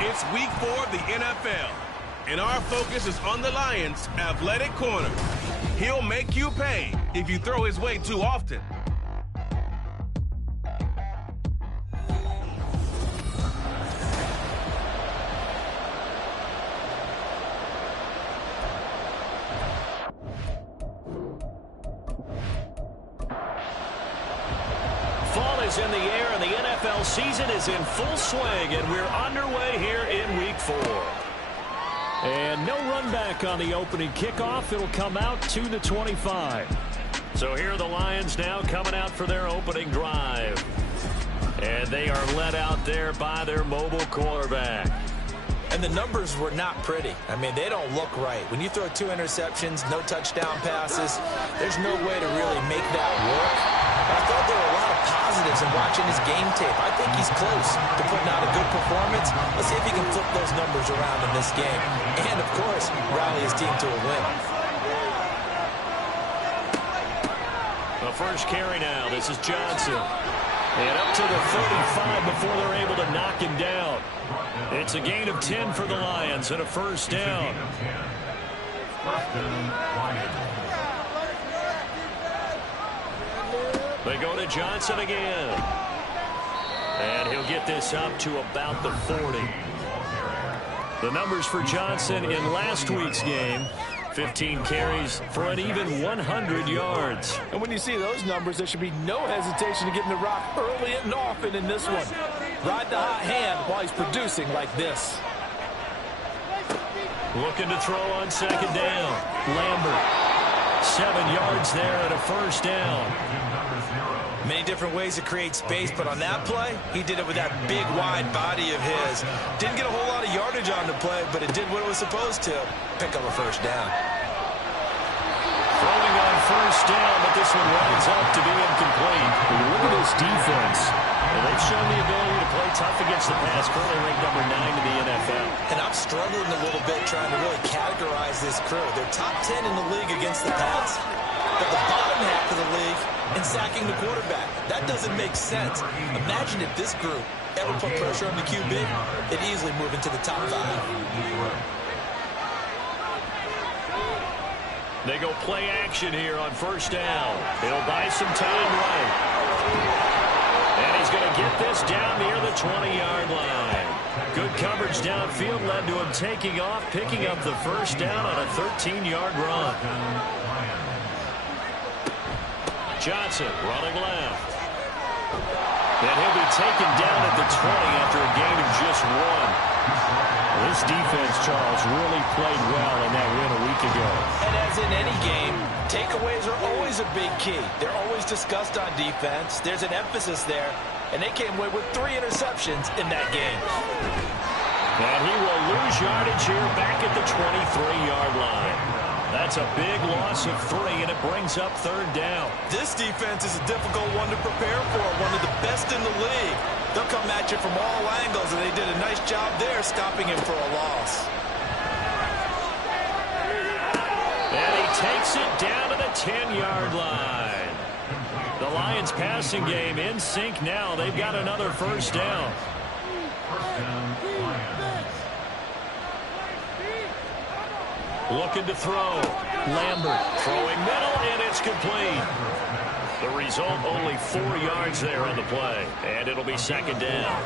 It's week 4 of the NFL, and our focus is on the Lions' athletic corner. He'll make you pay if you throw his way too often. is in the air, and the NFL season is in full swing, and we're underway here in Week 4. And no run back on the opening kickoff. It'll come out to the 25. So here are the Lions now coming out for their opening drive. And they are led out there by their mobile quarterback. And the numbers were not pretty. I mean, they don't look right. When you throw 2 interceptions, no touchdown passes, there's no way to really make that work. But I thought there were a lot of positives in watching his game tape. I think he's close to putting out a good performance. Let's see if he can flip those numbers around in this game. And, of course, rally his team to a win. The first carry now. This is Johnson. And up to the 35 before they're able to knock him down. It's a gain of 10 for the Lions and a first down. They go to Johnson again. And he'll get this up to about the 40. The numbers for Johnson in last week's game: 15 carries for an even 100 yards. And when you see those numbers, there should be no hesitation to getting the rock early and often in this one. Ride the hot hand while he's producing like this. Looking to throw on second down. Lambert. 7 yards there and a first down. Many different ways to create space, but on that play, he did it with that big, wide body of his. Didn't get a whole lot of yardage on the play, but it did what it was supposed to. Pick up a first down. Throwing on first down, but this one winds up to be incomplete. Look at this defense. And they've shown the ability to play tough against the pass, currently ranked number 9 in the NFL. And I'm struggling a little bit trying to really categorize this crew. They're top 10 in the league against the pass, but the bottom half of the league in sacking the quarterback. That doesn't make sense. Imagine if this group ever put pressure on the QB, it'd easily move into the top 5. They go play action here on first down. It'll buy some time right. And he's going to get this down near the 20-yard line. Good coverage downfield led to him taking off, picking up the first down on a 13-yard run. Johnson running left. And he'll be taken down at the 20 after a gain of just 1. This defense, Charles, really played well in that win a week ago. And as in any game, takeaways are always a big key. They're always discussed on defense. There's an emphasis there, and they came away with 3 interceptions in that game. And he will lose yardage here back at the 23-yard line. That's a big loss of 3, and it brings up third down. This defense is a difficult one to prepare for, one of the best in the league. They'll come at you from all angles, and they did a nice job there stopping him for a loss. And he takes it down to the 10-yard line. The Lions passing game in sync now. They've got another first down. Looking to throw. Lambert throwing middle, and it's complete. The result, only 4 yards there on the play. And it'll be second down.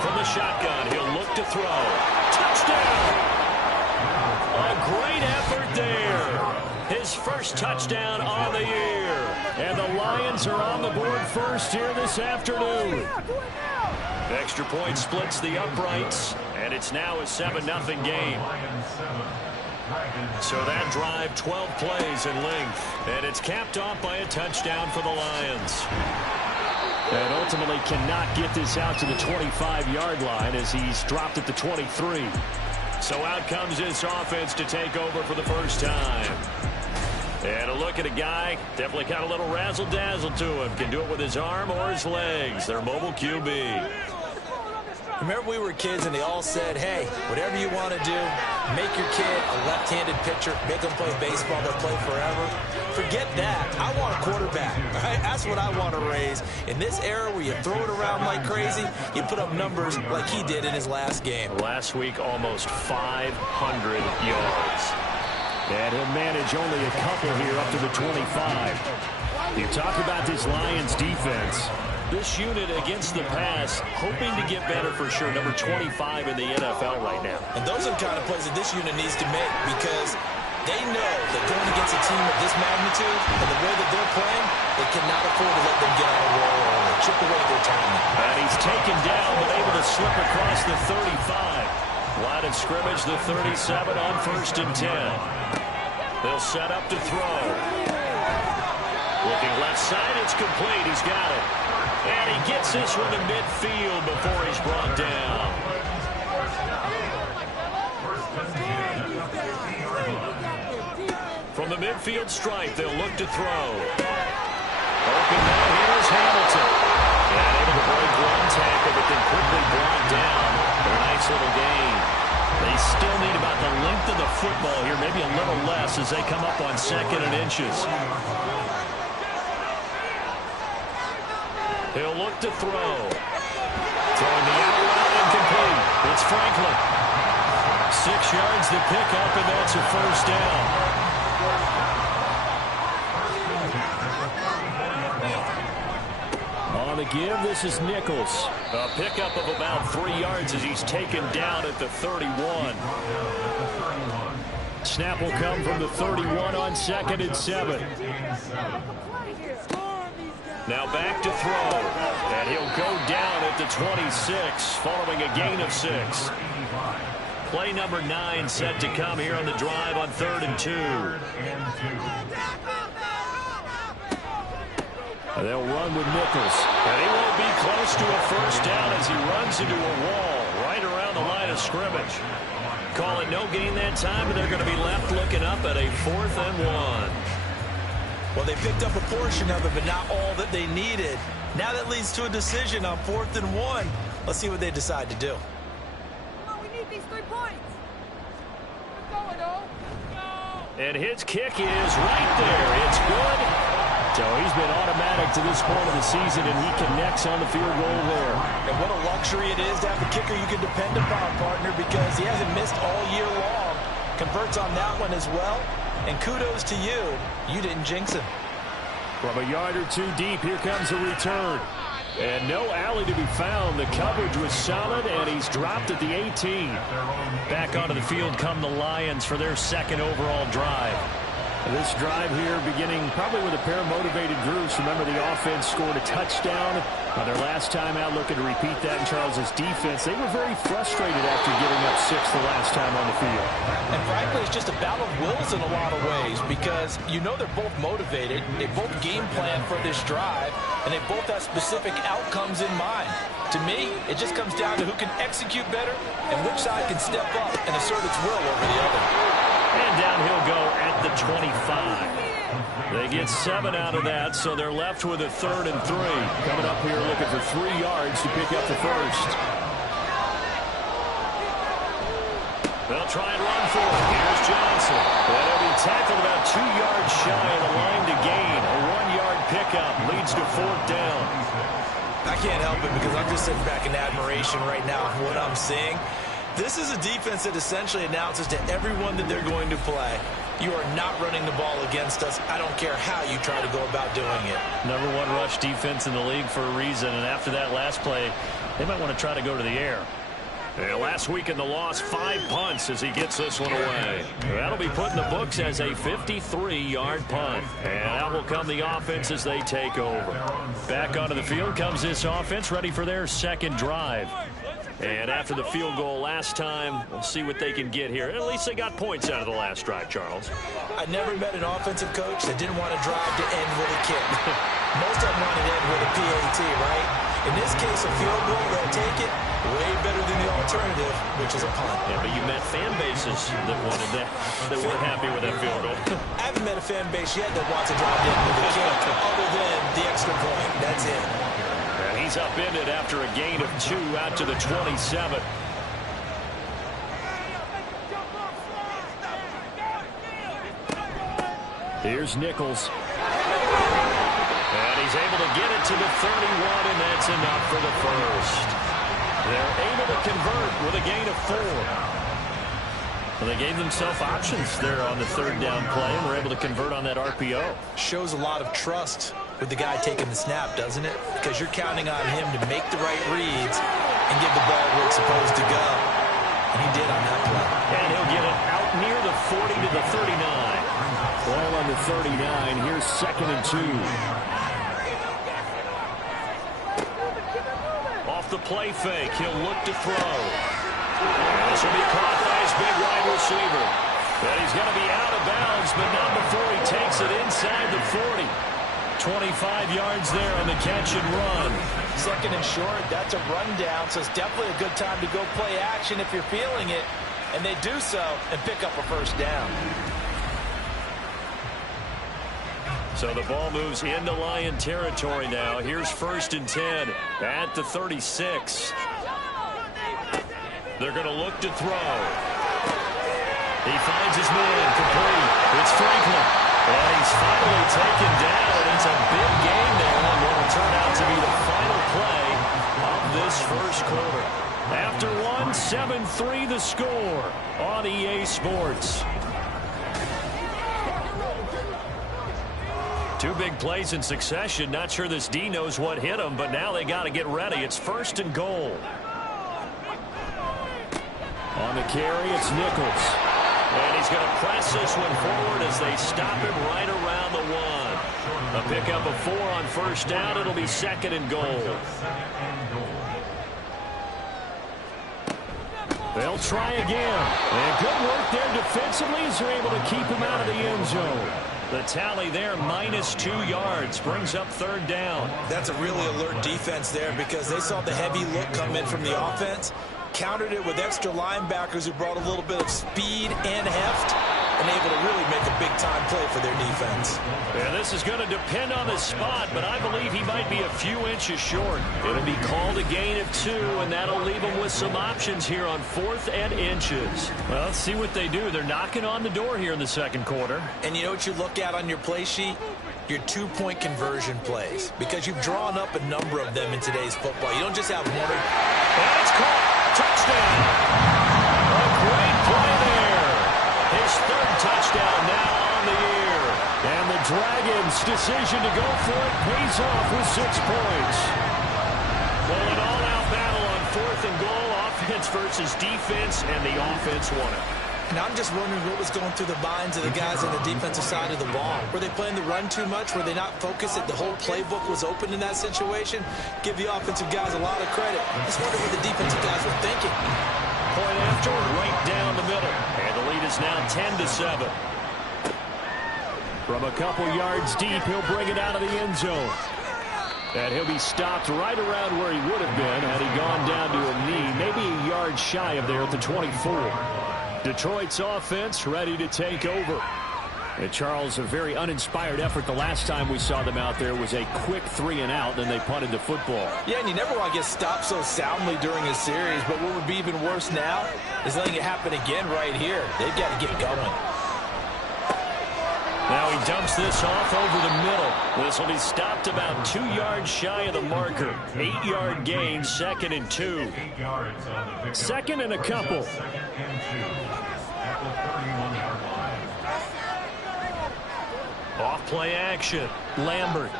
From the shotgun, he'll look to throw. Touchdown! A great effort there. His first touchdown on the year. And the Lions are on the board first here this afternoon. Extra point splits the uprights, and it's now a 7-0 game. So that drive, 12 plays in length, and it's capped off by a touchdown for the Lions. And ultimately cannot get this out to the 25-yard line as he's dropped at the 23. So out comes this offense to take over for the first time. And a look at a guy, definitely got a little razzle-dazzle to him. Can do it with his arm or his legs. Their mobile QB. Remember we were kids and they all said, hey, whatever you want to do, make your kid a left-handed pitcher, make them play baseball, they'll play forever. Forget that. I want a quarterback. Right? That's what I want to raise. In this era where you throw it around like crazy, you put up numbers like he did in his last game. Last week, almost 500 yards. And he'll manage only a couple here up to the 25. You talk about this Lions defense. This unit against the pass, hoping to get better for sure. Number 25 in the NFL right now. And those are the kind of plays that this unit needs to make because They know that going against a team of this magnitude and the way that they're playing, they cannot afford to let them get on a roll or chip away their time. And he's taken down, but able to slip across the 35. Line of scrimmage, the 37 on 1st and 10. They'll set up to throw. Looking left side, it's complete. He's got it. And he gets this one to midfield before he's brought down. From the midfield stripe, they'll look to throw. Open now, here's Hamilton. And able to break one tackle, but then quickly brought down. A nice little gain. They still need about the length of the football here, maybe a little less as they come up on 2nd and inches. He'll look to throw. Throwing the out route incomplete. It's Franklin. 6 yards to pick up, and that's a 1st down. On the give, this is Nichols. A pickup of about 3 yards as he's taken down at the 31. Snap will come from the 31 on 2nd and 7. Now back to throw. And he'll go down at the 26 following a gain of 6. Play number 9 set to come here on the drive on 3rd and 2. They'll run with Nichols. And he won't be close to a 1st down as he runs into a wall right around the line of scrimmage. Call it no gain that time, and they're going to be left looking up at a 4th and 1. Well, they picked up a portion of it, but not all that they needed. Now that leads to a decision on 4th and 1. Let's see what they decide to do. Come on, we need these 3 points. Let's go, Edo. And his kick is right there. It's good. So he's been automatic to this point of the season, and he connects on the field goal there. And what a luxury it is to have a kicker you can depend upon, partner, because he hasn't missed all year long. Converts on that one as well. And kudos to you. You didn't jinx him. From a yard or 2 deep, here comes a return. And no alley to be found. The coverage was solid, and he's dropped at the 18. Back onto the field come the Lions for their 2nd overall drive. This drive here beginning probably with a pair of motivated groups. Remember, the offense scored a touchdown on their last time out, looking to repeat that in Charles's defense. They were very frustrated after giving up 6 the last time on the field. And frankly, it's just a battle of wills in a lot of ways because you know they're both motivated. They both game plan for this drive, and they both have specific outcomes in mind. To me, it just comes down to who can execute better and which side can step up and assert its will over the other. And down he'll go at the 25. They get 7 out of that, so they're left with a 3rd and 3. Coming up here looking for 3 yards to pick up the 1st. They'll try and run for it. Here's Johnson. And he'll be tackled about 2 yards shy of the line to gain. A 1-yard pickup leads to 4th down. I can't help it because I'm just sitting back in admiration right now of what I'm seeing. This is a defense that essentially announces to everyone that they're going to play, you are not running the ball against us. I don't care how you try to go about doing it. #1 rush defense in the league for a reason, and after that last play, they might want to try to go to the air. And last week in the loss, 5 punts as he gets this one away. That'll be put in the books as a 53-yard punt. And out will come the offense as they take over. Back onto the field comes this offense, ready for their 2nd drive. And after the field goal last time, we'll see what they can get here. At least they got points out of the last drive, Charles. I never met an offensive coach that didn't want to drive to end with a kick. Most of them want to end with a PAT, right? In this case, a field goal, they'll take it way better than the alternative, which is a punt. Yeah, but you met fan bases that wanted that, that weren't happy with that field goal. I haven't met a fan base yet that wants to drive to end with a kick other than the extra point. That's it. And he's upended after a gain of 2 out to the 27. Here's Nichols. And he's able to get it to the 31, and that's enough for the 1st. They're able to convert with a gain of 4. Well, they gave themselves options there on the 3rd down play, and were able to convert on that RPO. Shows a lot of trust with the guy taking the snap, doesn't it? Because you're counting on him to make the right reads and give the ball where it's supposed to go. And he did on that play. And he'll get it out near the 40 to the 39. Ball on the 39. Here's 2nd and 2. Off the play fake, he'll look to throw. And this will be caught by his big wide receiver. And he's going to be out of bounds, but not before he takes it inside the 40. 25 yards there on the catch and run. 2nd and short, that's a rundown, so it's definitely a good time to go play action if you're feeling it. And they do so and pick up a first down. So the ball moves into Lion territory now. Here's 1st and 10 at the 36. They're going to look to throw. He finds his man complete. It's Franklin. And he's finally taken down. It's a big game there on what will turn out to be the final play of this first quarter. After one, 7-3 the score on EA Sports. 2 big plays in succession. Not sure this D knows what hit him, but now they got to get ready. It's 1st and goal. On the carry, it's Nichols. And he's going to press this one forward as they stop him right around the 1. A pickup of 4 on 1st down. It'll be 2nd and goal. They'll try again. And good work there defensively as they're able to keep him out of the end zone. The tally there, -2 yards, brings up 3rd down. That's a really alert defense there because they saw the heavy look come in from the offense, countered it with extra linebackers who brought a little bit of speed and heft, and able to really make a big-time play for their defense. Yeah, this is going to depend on the spot, but I believe he might be a few inches short. It'll be called a gain of 2, and that'll leave him with some options here on 4th and inches. Well, let's see what they do. They're knocking on the door here in the 2nd quarter. And you know what you look at on your play sheet? Your 2-point conversion plays, because you've drawn up a number of them in today's football. You don't just have one. And it's caught. Touchdown. A great play there. His 3rd touchdown now on the year. And the Dragons' decision to go for it pays off with 6 points. Well, an all-out battle on 4th and goal, offense versus defense, and the offense won it. And I'm just wondering what was going through the minds of the guys on the defensive side of the ball. Were they playing the run too much? Were they not focused that the whole playbook was open in that situation? Give the offensive guys a lot of credit. Just wonder what the defensive guys were thinking. Point after, right down the middle. And the lead is now 10-7. From a couple yards deep, he'll bring it out of the end zone. And he'll be stopped right around where he would have been had he gone down to a knee, maybe a yard shy of there at the 24. Detroit's offense ready to take over. And Charles, a very uninspired effort the last time we saw them out there was a quick 3-and-out, then they punted the football. Yeah, and you never want to get stopped so soundly during a series, but what would be even worse now is letting it happen again right here. They've got to get going. Now he dumps this off over the middle. This will be stopped about 2 yards shy of the marker. 8-yard gain, 2nd and 2. 2nd and a couple. Off play action. Lambert.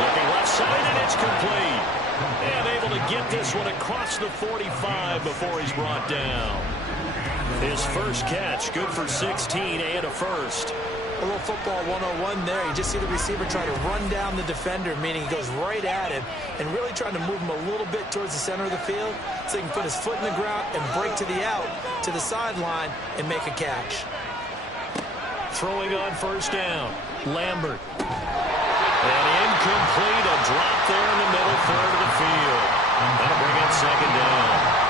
Looking left side, and it's complete. And able to get this one across the 45 before he's brought down. His first catch, good for 16 and a first. A little football 101 there. You just see the receiver try to run down the defender, meaning he goes right at him and really trying to move him a little bit towards the center of the field so he can put his foot in the ground and break to the out, to the sideline, and make a catch. Throwing on 1st down, Lambert. And incomplete, a drop there in the middle third of the field. That'll bring up 2nd down.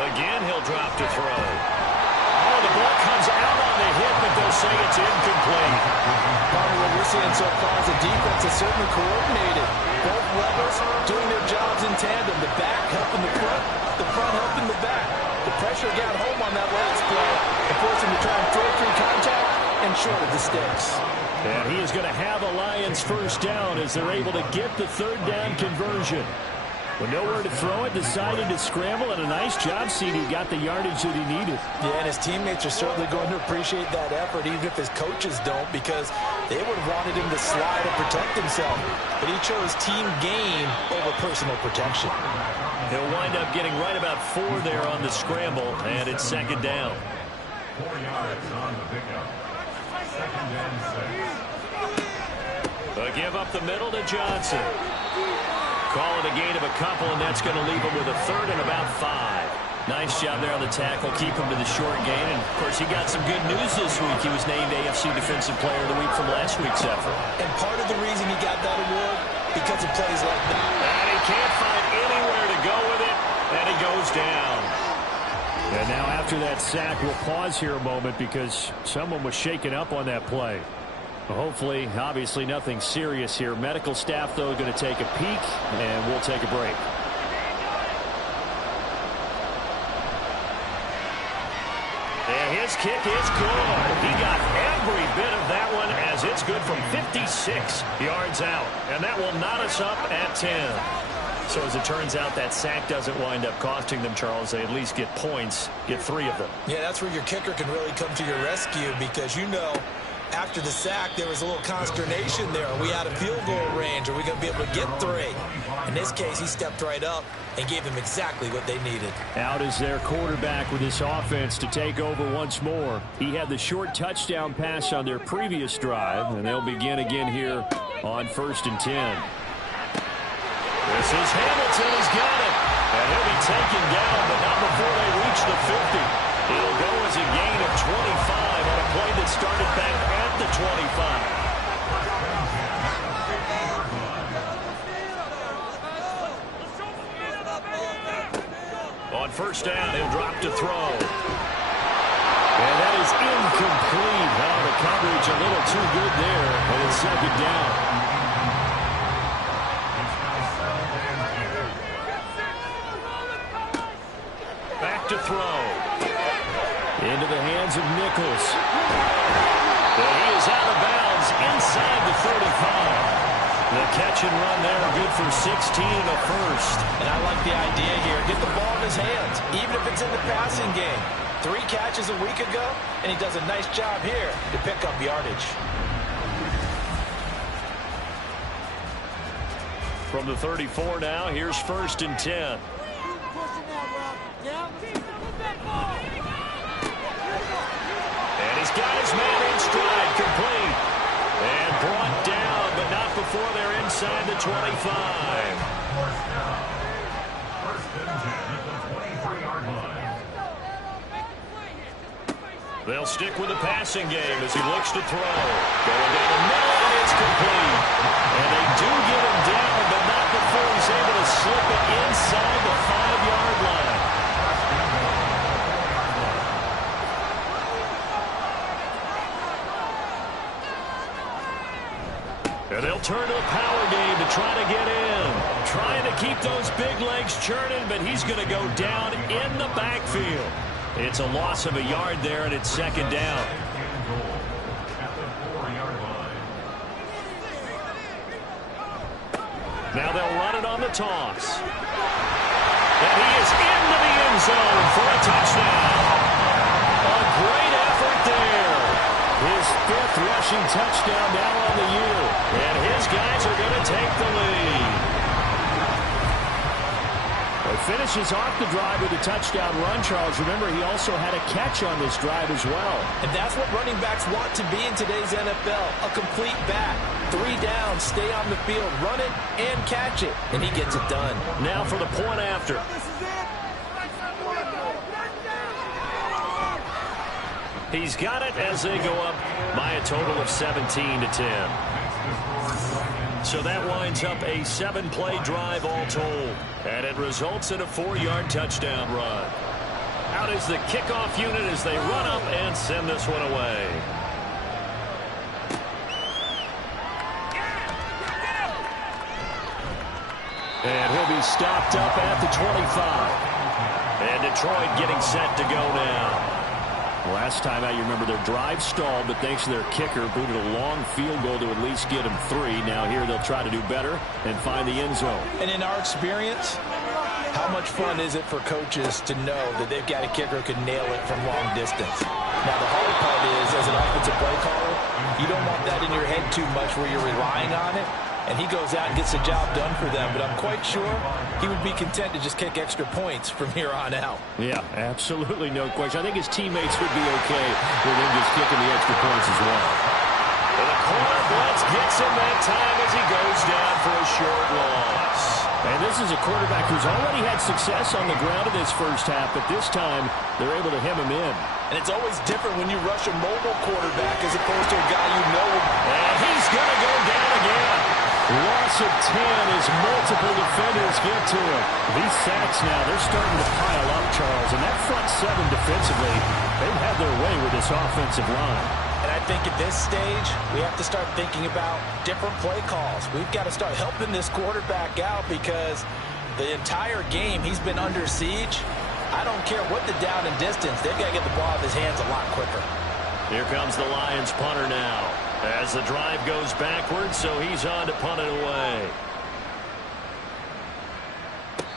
Again, he'll drop to throw. Oh, the ball comes out on the hit, but they'll say it's incomplete. Part of what we're seeing so far is the defense is certainly coordinated. Both levels doing their jobs in tandem. The back helping the front helping the back. The pressure got home on that last play and forced him to try and throw through contact and short of the sticks. And he is going to have a Lions 1st down as they're able to get the 3rd down conversion. Well, nowhere to throw it, decided to scramble, and a nice job seeing he got the yardage that he needed. Yeah, and his teammates are certainly going to appreciate that effort, even if his coaches don't, because they would have wanted him to slide and protect himself. But he chose team gain over personal protection. He'll wind up getting right about 4 there on the scramble, and it's second down. 4 yards on the pickup. Second and 6. A give up the middle to Johnson. Call it a gain of a couple, and that's going to leave him with a third and about 5. Nice job there on the tackle. Keep him to the short gain. And, of course, he got some good news this week. He was named AFC Defensive Player of the Week from last week's effort. And part of the reason he got that award, because of plays like that. And he can't find anywhere to go with it, and he goes down. And now after that sack, we'll pause here a moment because someone was shaken up on that play. Hopefully, obviously, nothing serious here. Medical staff, though, going to take a peek, and we'll take a break. And his kick is good. He got every bit of that one as it's good from 56 yards out. And that will knot us up at 10. So as it turns out, that sack doesn't wind up costing them, Charles. They at least get points, get 3 of them. Yeah, that's where your kicker can really come to your rescue because, you know, after the sack, there was a little consternation there. Are we out of field goal range? Are we going to be able to get 3? In this case, he stepped right up and gave them exactly what they needed. Out is their quarterback with this offense to take over once more. He had the short touchdown pass on their previous drive, and they'll begin again here on 1st and 10. This is Hamilton. He's got it. And he'll be taken down, but not before they reach the 50. It'll go as a gain of 25 on a play that started back at the 25. On 1st down, he'll drop to throw. And that is incomplete. Oh, the coverage a little too good there, and it's second down. Back to throw. Into the hands of Nichols. And he is out of bounds inside the 35. The catch and run there, good for 16 and a first. And I like the idea here. Get the ball in his hands, even if it's in the passing game. 3 catches a week ago, and he does a nice job here to pick up yardage. From the 34 now, here's 1st and 10. And he's got his man in stride, complete. And brought down, but not before they're inside the 25. First and 10 at the 23-yard line. They'll stick with the passing game as he looks to throw. Going down the middle, and it's complete. And they do get him down, but not before he's able to slip it inside the 5-yard line. And they'll turn to a power game to try to get in. Trying to keep those big legs churning, but he's going to go down in the backfield. It's a loss of a yard there, and it's second down. Now they'll run it on the toss. And he is into the end zone for a touchdown. A great effort there. His 5th rushing touchdown now on the year. And his guys are going to take the lead. He finishes off the drive with a touchdown run, Charles. Remember, he also had a catch on this drive as well. And that's what running backs want to be in today's NFL. A complete back. 3 downs, stay on the field, run it, and catch it. And he gets it done. Now for the point after. He's got it as they go up by a total of 17 to 10. So that winds up a 7-play drive all told. And it results in a 4-yard touchdown run. Out is the kickoff unit as they run up and send this one away. And he'll be stopped up at the 25. And Detroit getting set to go now. Last time out, you remember their drive stalled, but thanks to their kicker, booted a long field goal to at least get them 3. Now here they'll try to do better and find the end zone. And in our experience, how much fun is it for coaches to know that they've got a kicker who can nail it from long distance? Now, the hard part is, as an offensive play caller, you don't want that in your head too much where you're relying on it, and he goes out and gets the job done for them. But I'm quite sure he would be content to just kick extra points from here on out. Yeah, absolutely no question. I think his teammates would be okay with him just kicking the extra points as well. And the corner blitz gets him that time as he goes down for a short loss. And this is a quarterback who's already had success on the ground in this first half, but this time they're able to hem him in. And it's always different when you rush a mobile quarterback as opposed to a guy you know. And he's going to go down again. Loss of 10 as multiple defenders get to him. These sacks now, they're starting to pile up, Charles. And that front seven defensively, they've had their way with this offensive line. And I think at this stage, we have to start thinking about different play calls. We've got to start helping this quarterback out because the entire game he's been under siege. I don't care what the down and distance. They've got to get the ball out of his hands a lot quicker. Here comes the Lions punter now as the drive goes backwards, so he's on to punt it away.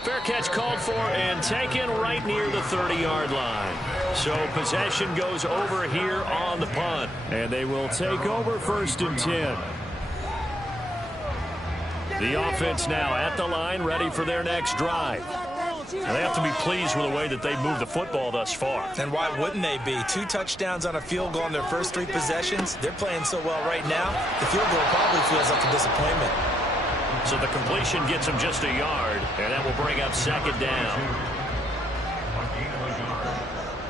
Fair catch called for and taken right near the 30-yard line. So possession goes over here on the punt. And they will take over 1st and 10. The offense now at the line, ready for their next drive. And they have to be pleased with the way that they've moved the football thus far. And why wouldn't they be? 2 touchdowns on a field goal in their first 3 possessions. They're playing so well right now, the field goal probably feels like a disappointment. So the completion gets him just a yard, and that will bring up 2nd down.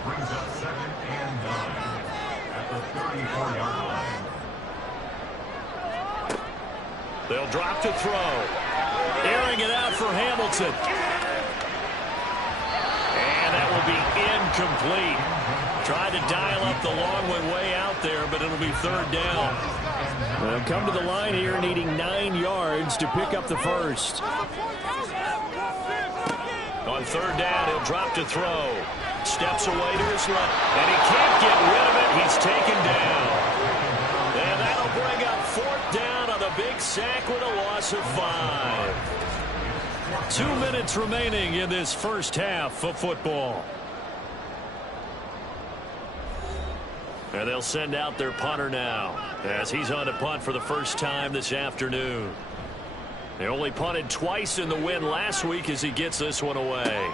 Brings up 2nd and 9 at the 34-yard line. They'll drop to throw. Airing it out for Hamilton. And that will be incomplete. Tried to dial up the long way out there, but it'll be 3rd down. They'll come to the line here needing 9 yards to pick up the first. On 3rd down, he'll drop to throw. Steps away to his left, and he can't get rid of it. He's taken down. And that'll bring up 4th down on the big sack with a loss of 5. 2 minutes remaining in this first half of football. And they'll send out their punter now as he's on to punt for the first time this afternoon. They only punted twice in the win last week as he gets this one away.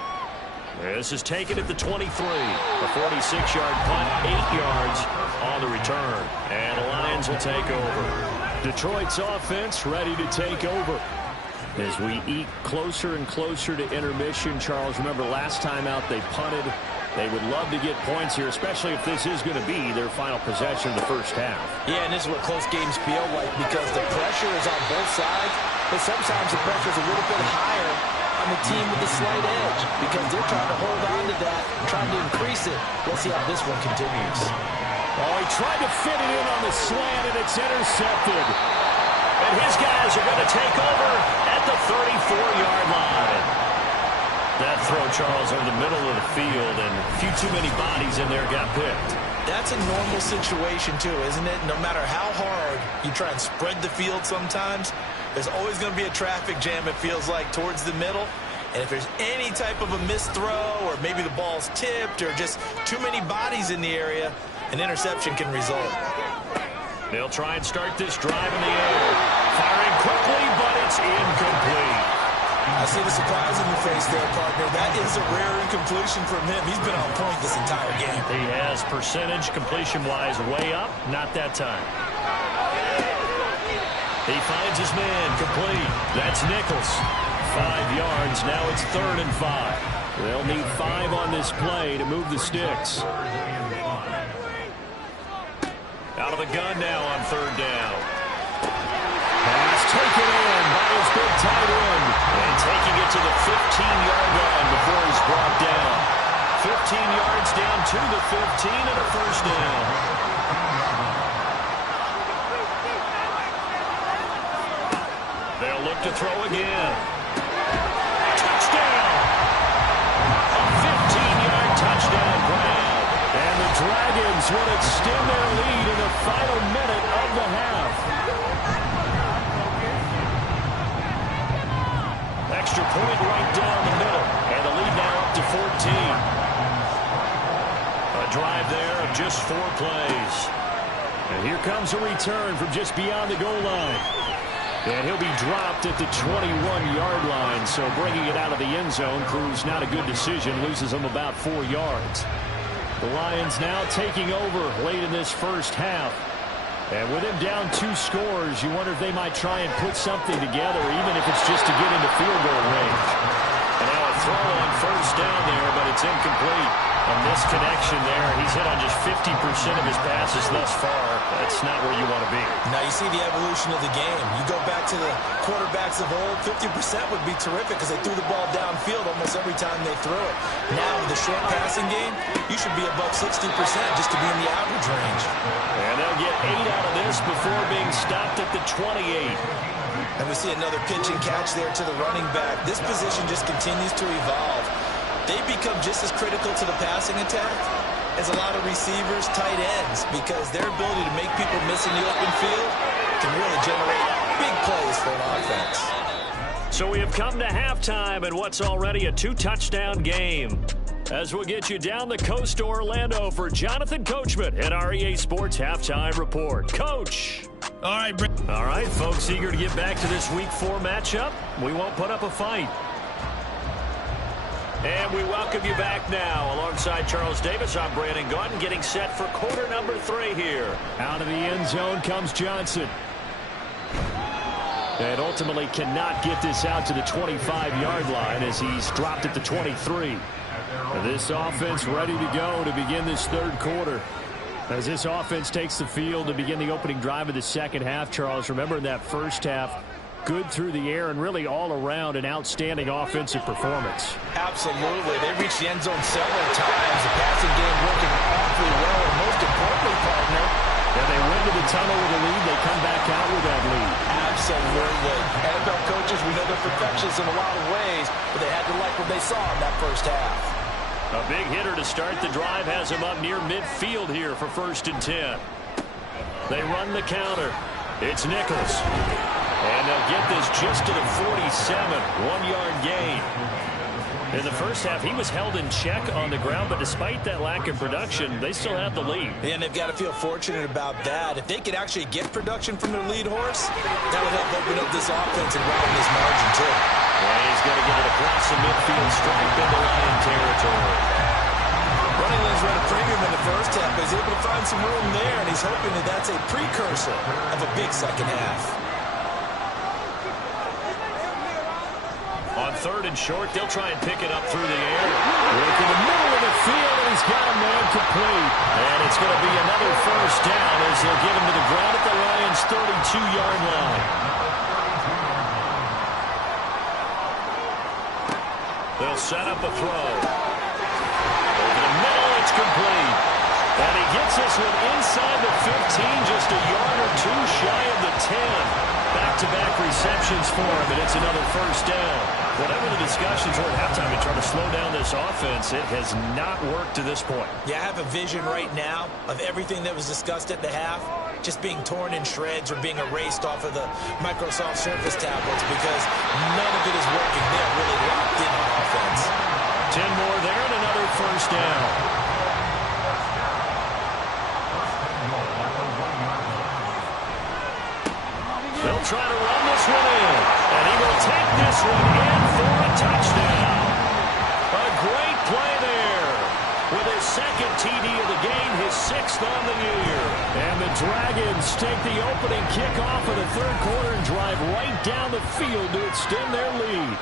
This is taken at the 23. A 46-yard punt, 8 yards on the return. And the Lions will take over. Detroit's offense ready to take over. As we eke closer and closer to intermission, Charles, remember last time out they punted. They would love to get points here, especially if this is going to be their final possession of the first half. Yeah, and this is what close games feel like because the pressure is on both sides, but sometimes the pressure is a little bit higher on the team with the slight edge because they're trying to hold on to that, trying to increase it. Let's see how this one continues. Oh, he tried to fit it in on the slant, and it's intercepted. And his guys are going to take over at the 34-yard line. That throw, Charles, over the middle of the field, and a few too many bodies in there got picked. That's a normal situation, too, isn't it? No matter how hard you try and spread the field sometimes, there's always going to be a traffic jam, it feels like, towards the middle. And if there's any type of a missed throw or maybe the ball's tipped or just too many bodies in the area, an interception can result. They'll try and start this drive in the air. Firing quickly, but it's incomplete. I see the surprise in your face there, partner. That is a rare incompletion from him. He's been on point this entire game. He has percentage completion-wise way up. Not that time. He finds his man complete. That's Nichols. 5 yards. Now it's 3rd and 5. They'll need 5 on this play to move the sticks. Out of the gun now on 3rd down. Pass taken in by his big tight end. And taking it to the 15-yard line before he's brought down. 15 yards down to the 15 and a first down. They'll look to throw again. Touchdown! A 15-yard touchdown grab. And the Dragons it right down the middle. And the lead now up to 14. A drive there of just 4 plays. And here comes a return from just beyond the goal line. And he'll be dropped at the 21-yard line. So bringing it out of the end zone proves not a good decision. Loses him about 4 yards. The Lions now taking over late in this first half. And with him down 2 scores, you wonder if they might try and put something together, even if it's just to get into field goal range. And now a throw on first down there, but it's incomplete. A misconnection there. He's hit on just 50% of his passes thus far. That's not where you want to be. Now you see the evolution of the game. You go back to the quarterbacks of old, 50% would be terrific because they threw the ball downfield almost every time they threw it. Now with the short passing game, you should be above 60% just to be in the average range. And they'll get 8 out of this before being stopped at the 28. And we see another pitch and catch there to the running back. This position just continues to evolve. They become just as critical to the passing attack as a lot of receivers, tight ends, because their ability to make people miss in the open field can really generate big plays for an offense. So we have come to halftime in what's already a 2-touchdown game. As we'll get you down the coast to Orlando for Jonathan Coachman at our EA Sports Halftime Report. Coach! All right, folks, eager to get back to this Week 4 matchup. We won't put up a fight. And we welcome you back now. Alongside Charles Davis, I'm Brandon Gaudin, getting set for quarter number 3 here. Out of the end zone comes Johnson. And ultimately cannot get this out to the 25-yard line as he's dropped at the 23. This offense ready to go to begin this third quarter. As this offense takes the field to begin the opening drive of the second half, Charles, remember in that first half, good through the air and really all around an outstanding offensive performance. Absolutely. They reached the end zone several times. The passing game working awfully well. And most importantly, partner, yeah, they went to the tunnel with a lead. They come back out with that lead. Absolutely. NFL coaches, we know they're perfectionists in a lot of ways, but they had to like what they saw in that first half. A big hitter to start the drive has him up near midfield here for 1st and 10. They run the counter. It's Nichols. And they'll get this just to the 47, 1-yard gain. In the first half, he was held in check on the ground, but despite that lack of production, they still have the lead. And they've got to feel fortunate about that. If they could actually get production from their lead horse, that would help open up this offense and widen this margin, too. And he's going to get it across the midfield stripe into Lion territory. Running lanes ran a premium in the first half, but he's able to find some room there, and he's hoping that that's a precursor of a big second half. On 3rd and short, they'll try and pick it up through the air. Work in the middle of the field, and he's got a man complete. And it's going to be another first down as they'll get him to the ground at the Lions' 32-yard line. They'll set up a throw. Over the middle, it's complete. And he gets this one inside the 15, just a yard or 2 shy of the 10. Back-to-back receptions for him, and it's another first down. Whatever the discussions were at halftime to try to slow down this offense, it has not worked to this point. Yeah, I have a vision right now of everything that was discussed at the half just being torn in shreds or being erased off of the Microsoft Surface tablets because none of it is working. They're really locked in on offense. 10 more there and another first down. They'll try to run this one in, and he will take this one in for a touchdown. A great play there. With his 2nd TD of the game, his 6th on the year. And the Dragons take the opening kickoff of the third quarter and drive right down the field to extend their lead.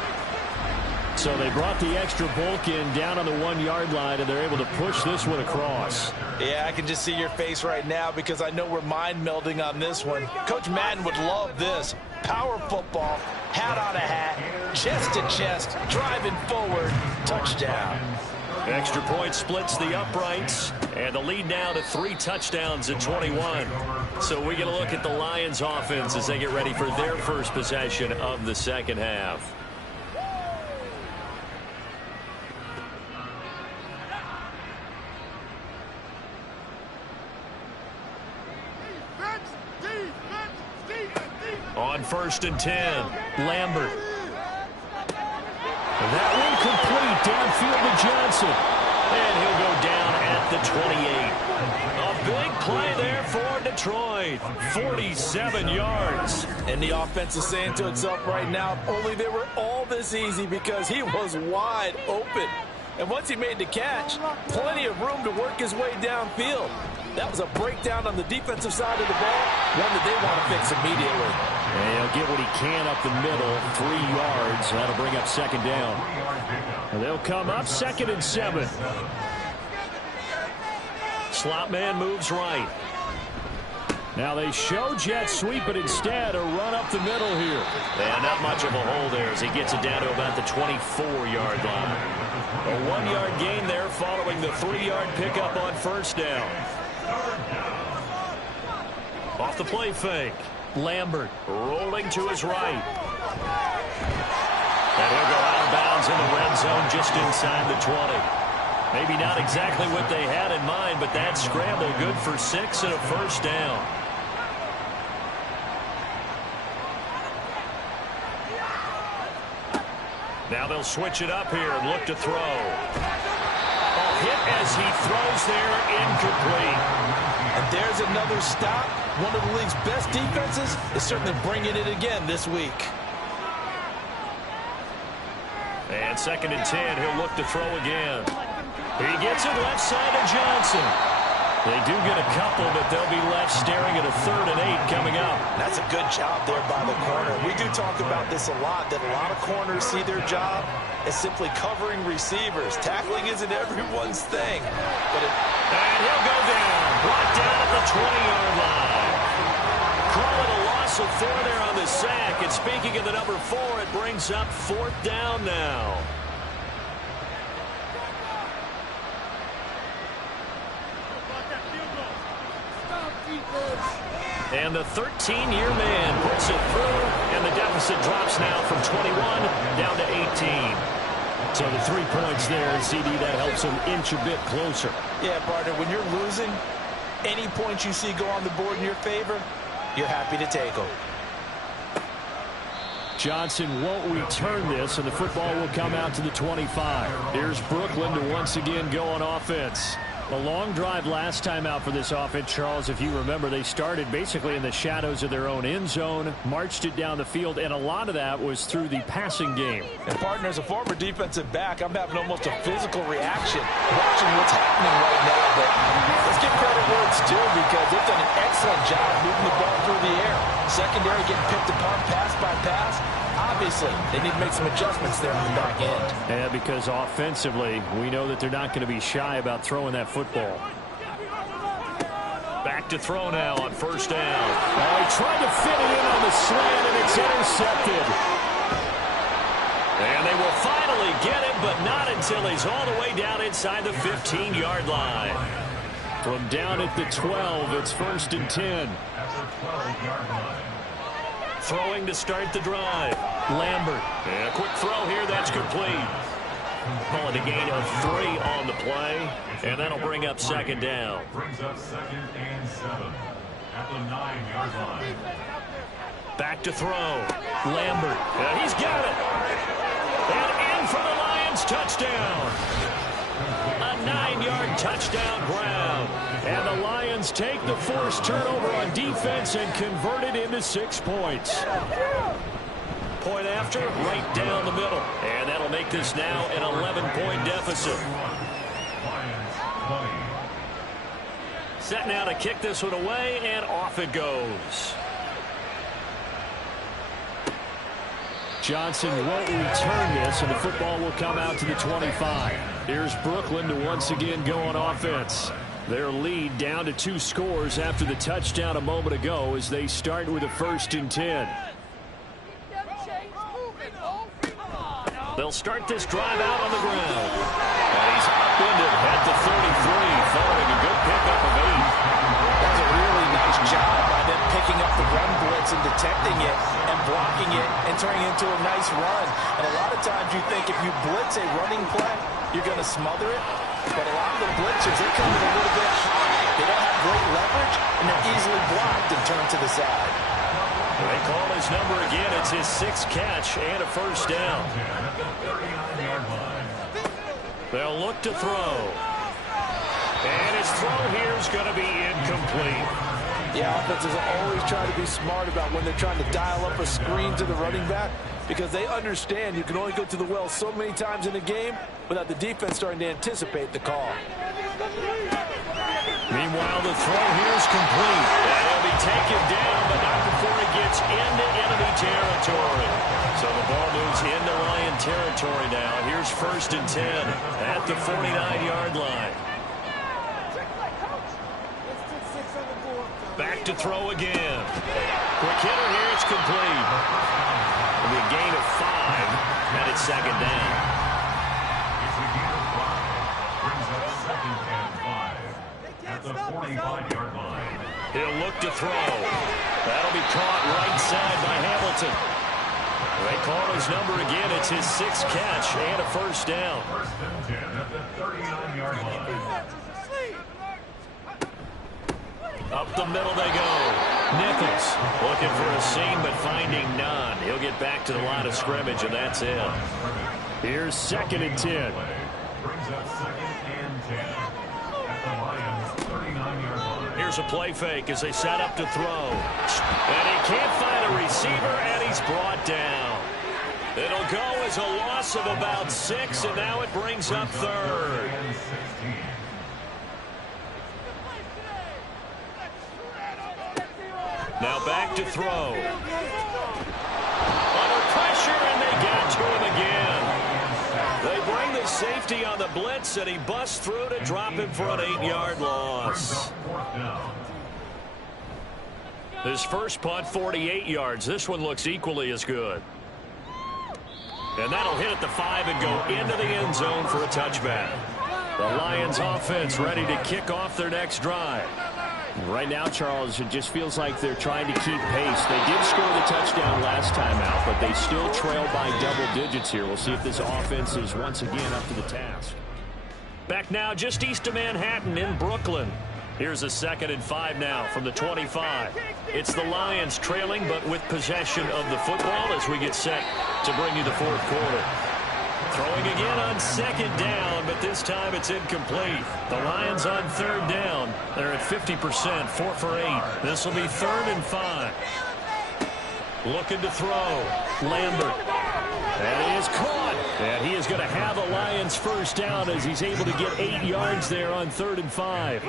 So they brought the extra bulk in down on the 1-yard line, and they're able to push this one across. Yeah, I can just see your face right now because I know we're mind melding on this one. Coach Madden would love this. Power football, hat on a hat, chest to chest, driving forward, touchdown. Extra point splits the uprights, and the lead now to 3 touchdowns at 21. So we get a look at the Lions offense as they get ready for their first possession of the second half. On 1st and 10, Lambert. That one complete downfield to Johnson. And he'll go down at the 28. A big play there for Detroit. 47 yards. And the offense is saying to itself right now, only they were all this easy because he was wide open. And once he made the catch, plenty of room to work his way downfield. That was a breakdown on the defensive side of the ball, one that they want to fix immediately. And he'll get what he can up the middle, 3 yards. That'll bring up second down. And they'll come up 2nd and 7. Slot man moves right. Now they show jet sweep, but instead a run up the middle here. And not much of a hole there as he gets it down to about the 24-yard line. A 1-yard gain there following the 3-yard pickup on first down. Off the play fake. Lambert rolling to his right. And he'll go out of bounds in the red zone just inside the 20. Maybe not exactly what they had in mind, but that scramble good for 6 and a first down. Now they'll switch it up here and look to throw. A hit as he throws there, incomplete. And there's another stop. One of the league's best defenses is certainly bringing it again this week. And 2nd and 10, he'll look to throw again. He gets it left side of Johnson. They do get a couple, but they'll be left staring at a 3rd and 8 coming up. That's a good job there by the corner. We do talk about this a lot, that a lot of corners see their job as simply covering receivers. Tackling isn't everyone's thing. And he'll go down. Brought down at the 20-yard line. Call it a loss of 4 there on the sack. And speaking of the number 4, it brings up 4th down now. And the 13-year man puts it through, and the deficit drops now from 21 down to 18. So the 3 points there, CD, that helps them inch a bit closer. Yeah, partner, when you're losing, any points you see go on the board in your favor, you're happy to take them. Johnson won't return this, and the football will come out to the 25. Here's Brooklyn to once again go on offense. A long drive last time out for this offense, Charles. If you remember, they started basically in the shadows of their own end zone, marched it down the field, and a lot of that was through the passing game. And, partner, as a former defensive back, I'm having almost a physical reaction watching what's happening right now. But let's give credit where it's due because they've done an excellent job moving the ball through the air. Secondary getting picked apart pass by pass. Obviously, they need to make some adjustments there on the back end. Yeah, because offensively, we know that they're not going to be shy about throwing that football. Back to throw now on first down. Oh, he tried to fit it in on the slant, and it's intercepted. And they will finally get it, but not until he's all the way down inside the 15-yard line. From down at the 12, it's 1st and 10. Throwing to start the drive. Lambert. And a quick throw here. That's complete. Calling a gain of 3 on the play. And that'll bring up second down. Brings up 2nd and 7 at the 9-yard line. Back to throw. Lambert. And he's got it. And in for the Lions touchdown. A 9-yard touchdown ground. And the Lions take the forced turnover on defense and convert it into 6 points. Point after, right down the middle. And that'll make this now an 11-point deficit. Set now to kick this one away, and off it goes. Johnson won't return this, and the football will come out to the 25. Here's Brooklyn to once again go on offense. Their lead down to 2 scores after the touchdown a moment ago as they start with a 1st and 10. They'll start this drive out on the ground. And he's upended at the 33 following a good pickup of 8. That was a really nice job by them picking up the run blitz and detecting it and blocking it and turning it into a nice run. And a lot of times you think if you blitz a running play, you're going to smother it. But a lot of the blitzers, they come in a little bit high. They don't have great leverage, and they're easily blocked and turned to the side. They call his number again. It's his 6th catch and a first down. They'll look to throw. And his throw here is going to be incomplete. Yeah, offenses always try to be smart about when they're trying to dial up a screen to the running back, because they understand you can only go to the well so many times in a game without the defense starting to anticipate the call. Meanwhile, the throw here is complete. And he'll be taken down, but not before he gets into enemy territory. So the ball moves into Lion territory now. Here's 1st and 10 at the 49-yard line. Back to throw again. Quick hitter here, it's complete. It'll be a gain of 5, and it's 2nd down. It's a gain of 5. Brings up 2nd and 5 at the 45-yard line. He'll look to throw. That'll be caught right side by Hamilton. They call his number again. It's his 6th catch and a 1st down. 1st and 10 at the 39-yard line. Up the middle they go. Nichols looking for a seam but finding none. He'll get back to the line of scrimmage, and that's it. Here's 2nd and 10. Brings up 2nd and 10 at the Lions' 39-yard line. Here's a play fake as they set up to throw. And he can't find a receiver, and he's brought down. It'll go as a loss of about 6, and now it brings up 3rd. And 16. Now back to throw. Under pressure, and they get to him again. They bring the safety on the blitz, and he busts through to drop him for an 8-yard loss. His first punt, 48 yards. This one looks equally as good. And that'll hit at the 5 and go into the end zone for a touchback. The Lions offense ready to kick off their next drive. Right now, Charles, it just feels like they're trying to keep pace. They did score the touchdown last time out, but they still trail by double digits here. We'll see if this offense is once again up to the task. Back now just east of Manhattan in Brooklyn. Here's a 2nd and 5 now from the 25. It's the Lions trailing, but with possession of the football as we get set to bring you the 4th quarter. Throwing again on 2nd down, but this time it's incomplete. The Lions on 3rd down. They're at 50%, 4 for 8. This will be 3rd and 5. Looking to throw. Lambert. And he is caught. And he is going to have a Lions 1st down as he's able to get 8 yards there on 3rd and 5.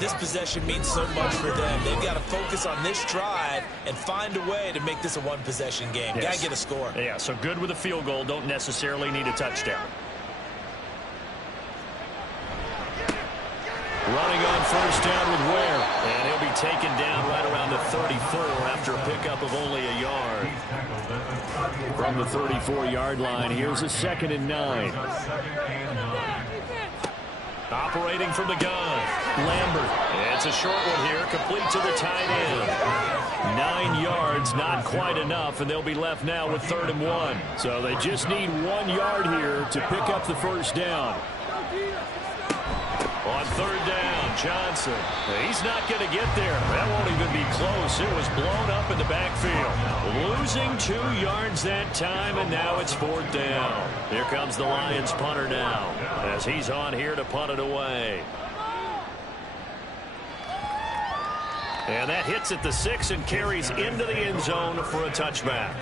This possession means so much for them. They've got to focus on this drive and find a way to make this a one-possession game. Yes. Got to get a score. Yeah, so good with a field goal. Don't necessarily need a touchdown. Running on 1st down with Ware. And he'll be taken down right around the 34 after a pickup of only a yard. From the 34-yard line, here's a 2nd and 9. Operating from the gun. Lambert. It's a short one here, complete to the tight end. 9 yards, not quite enough, and they'll be left now with 3rd and 1. So they just need 1 yard here to pick up the 1st down. On 3rd down, Johnson. He's not going to get there. That won't even be close. It was blown up in the backfield. Losing 2 yards that time, and now it's 4th down. Here comes the Lions punter now as he's on here to punt it away. And that hits at the 6 and carries into the end zone for a touchback.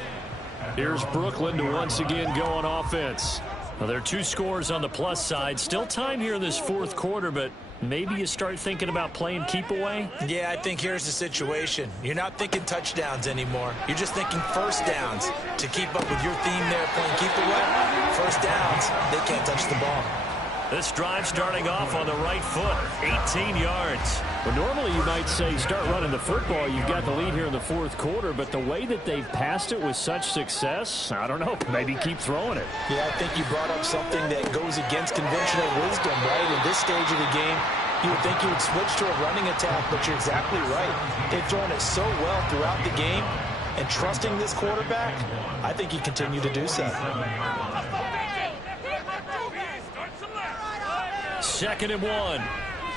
Here's Brooklyn to once again go on offense. Well, there are 2 scores on the plus side. Still time here in this 4th quarter, but maybe you start thinking about playing keep away? Yeah, I think here's the situation. You're not thinking touchdowns anymore. You're just thinking 1st downs. To keep up with your theme there, playing keep away, 1st downs, they can't touch the ball. This drive starting off on the right foot, 18 yards. Well, normally you might say start running the football. You've got the lead here in the 4th quarter, but the way that they've passed it with such success, I don't know, maybe keep throwing it. Yeah, I think you brought up something that goes against conventional wisdom, right? In this stage of the game, you would think you would switch to a running attack, but you're exactly right. They've thrown it so well throughout the game, and trusting this quarterback, I think you continue to do so. 2nd and 1.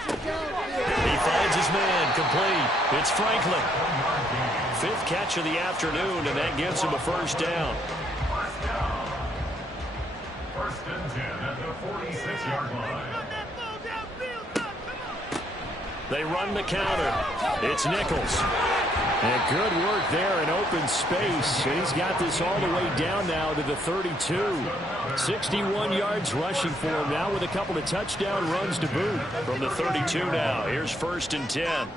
He finds his man, complete. It's Franklin. 5th catch of the afternoon, and that gives him a 1st down. First and 10 at the 46-yard line. They run the counter. It's Nichols. And good work there in open space. He's got this all the way down now to the 32. 61 yards rushing for him now with a couple of touchdown runs to boot. From the 32 now. Here's first and 10.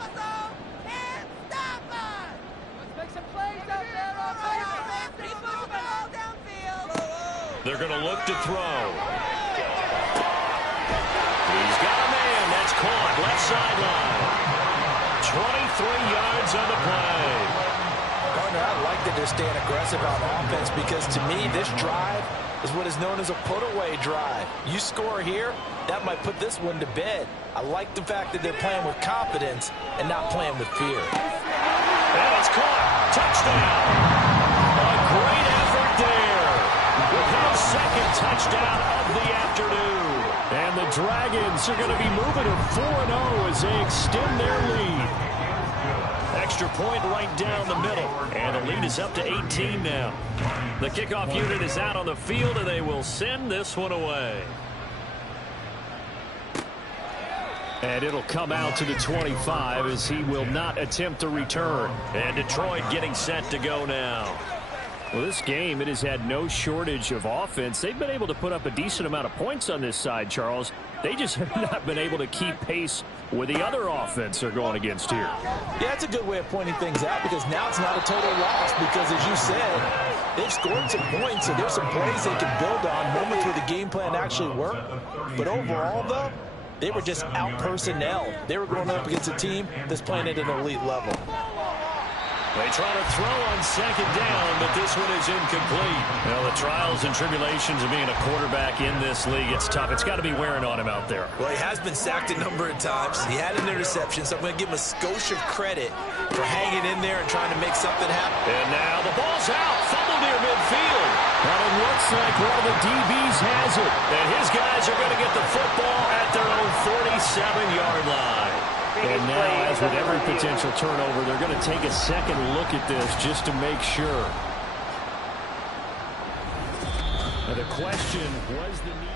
They're going to look to throw. He's got a man. That's caught. Left sideline. 23 yards on the play. Gardner, I like that they're staying aggressive on offense because to me, this drive is what is known as a put-away drive. You score here, that might put this one to bed. I like the fact that they're playing with confidence and not playing with fear. And it's caught. Touchdown. A great effort there. With his second touchdown of the afternoon. And the Dragons are going to be moving to 4-0 as they extend their lead. Extra point right down the middle. And the lead is up to 18 now. The kickoff unit is out on the field, and they will send this one away. And it'll come out to the 25 as he will not attempt to return. And Detroit getting set to go now. Well, this game, it has had no shortage of offense. They've been able to put up a decent amount of points on this side, Charles. They just have not been able to keep pace with the other offense they're going against here. Yeah, it's a good way of pointing things out because now it's not a total loss because, as you said, they've scored some points, so there's some plays they can build on, moments where the game plan actually worked. But overall, though, they were just out-personnel. They were going up against a team that's playing at an elite level. They try to throw on second down, but this one is incomplete. Well, the trials and tribulations of being a quarterback in this league, it's tough. It's got to be wearing on him out there. Well, he has been sacked a number of times. He had an interception, so I'm going to give him a skosh of credit for hanging in there and trying to make something happen. And now the ball's out. Fumble near midfield. And it looks like one of the DBs has it. And his guys are going to get the football at their own 47-yard line. And now, as with every potential turnover, they're going to take a second look at this just to make sure. And the question was the knee.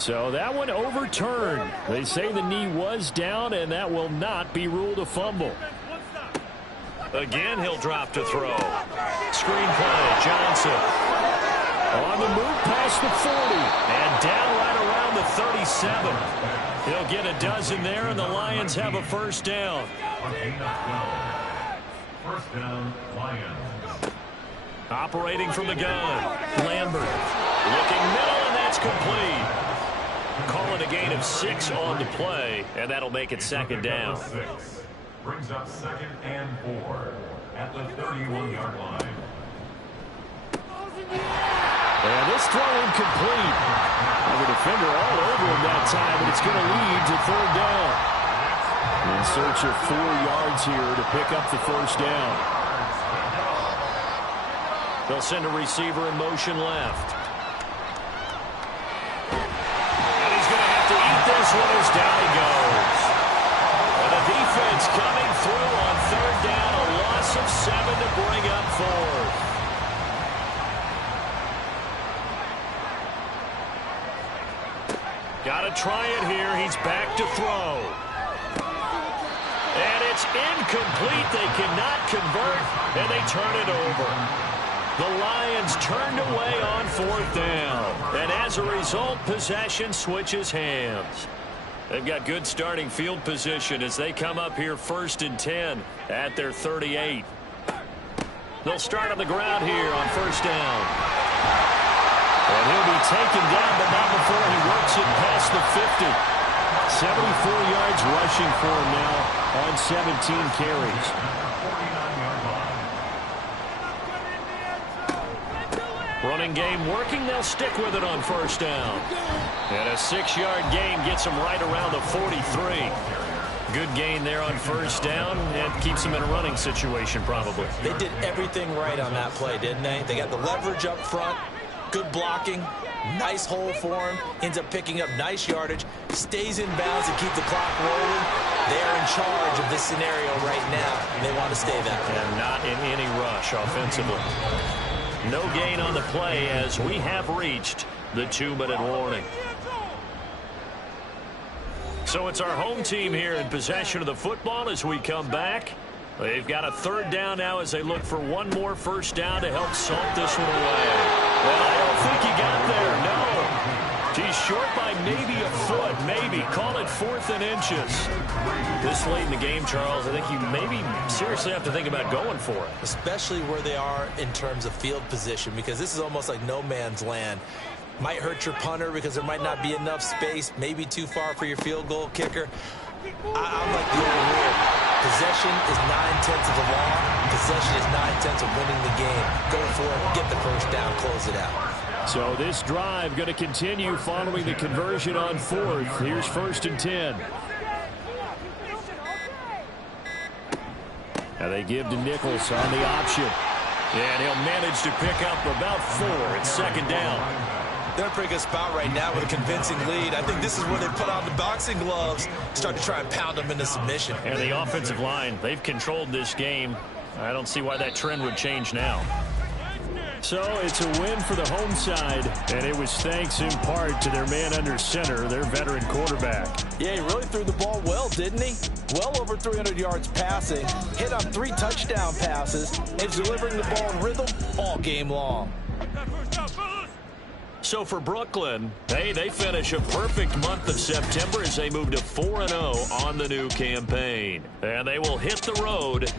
So that one overturned. They say the knee was down, and that will not be ruled a fumble. Again, he'll drop to throw. Screen play, Johnson. On the move past the 40. And down right around the 37. He'll get a dozen there, and the Lions have a first down. First down, Lions. Operating from the gun. Lambert. Looking middle, and that's complete. Call it a gain of 6 on the play, and that'll make it second down. Brings up second and 4 at the 31-yard line. And this throw incomplete. The defender all over him that time, and it's going to lead to third down. In search of 4 yards here to pick up the first down. They'll send a receiver in motion left. And he's going to have to eat this one as down he goes. And the defense coming through on third down, a loss of 7 to bring up fourth. Got to try it here. He's back to throw. And it's incomplete. They cannot convert, and they turn it over. The Lions turned away on fourth down. And as a result, possession switches hands. They've got good starting field position as they come up here first and 10 at their 38. They'll start on the ground here on first down. And he'll be taken down, but not before he works it past the 50. 74 yards rushing for him now on 17 carries. Running game working. They'll stick with it on first down. And a 6-yard gain gets them right around the 43. Good gain there on first down and keeps them in a running situation probably. They did everything right on that play, didn't they? They got the leverage up front. Good blocking, nice hole for him, ends up picking up nice yardage, stays in bounds to keep the clock rolling. They're in charge of this scenario right now, and they want to stay that way. And not in any rush offensively. No gain on the play as we have reached the 2-minute warning. So it's our home team here in possession of the football as we come back. They've got a 3rd down now as they look for one more first down to help salt this one away. Well, I don't think he got there. No. He's short by maybe a foot, maybe. Call it 4th and inches. This late in the game, Charles, I think you maybe seriously have to think about going for it. Especially where they are in terms of field position, because this is almost like no man's land. Might hurt your punter because there might not be enough space, maybe too far for your field goal kicker. I'm like the old rule. Possession is 9/10 of the law. Possession is 9/10 of winning the game. Go for it, get the first down, close it out. So this drive going to continue following the conversion on 4th. Here's 1st and 10. Now they give to Nichols on the option. And he'll manage to pick up about 4. It's 2nd down. They're in a pretty good spot right now with a convincing lead. I think this is where they put on the boxing gloves, start to try and pound them into submission. And the offensive line, they've controlled this game. I don't see why that trend would change now. So it's a win for the home side, and it was thanks in part to their man under center, their veteran quarterback. Yeah, he really threw the ball well, didn't he? Well over 300 yards passing, hit on 3 touchdown passes, and he's delivering the ball in rhythm all game long. So for Brooklyn, hey, they finish a perfect month of September as they move to 4-0 on the new campaign. And they will hit the road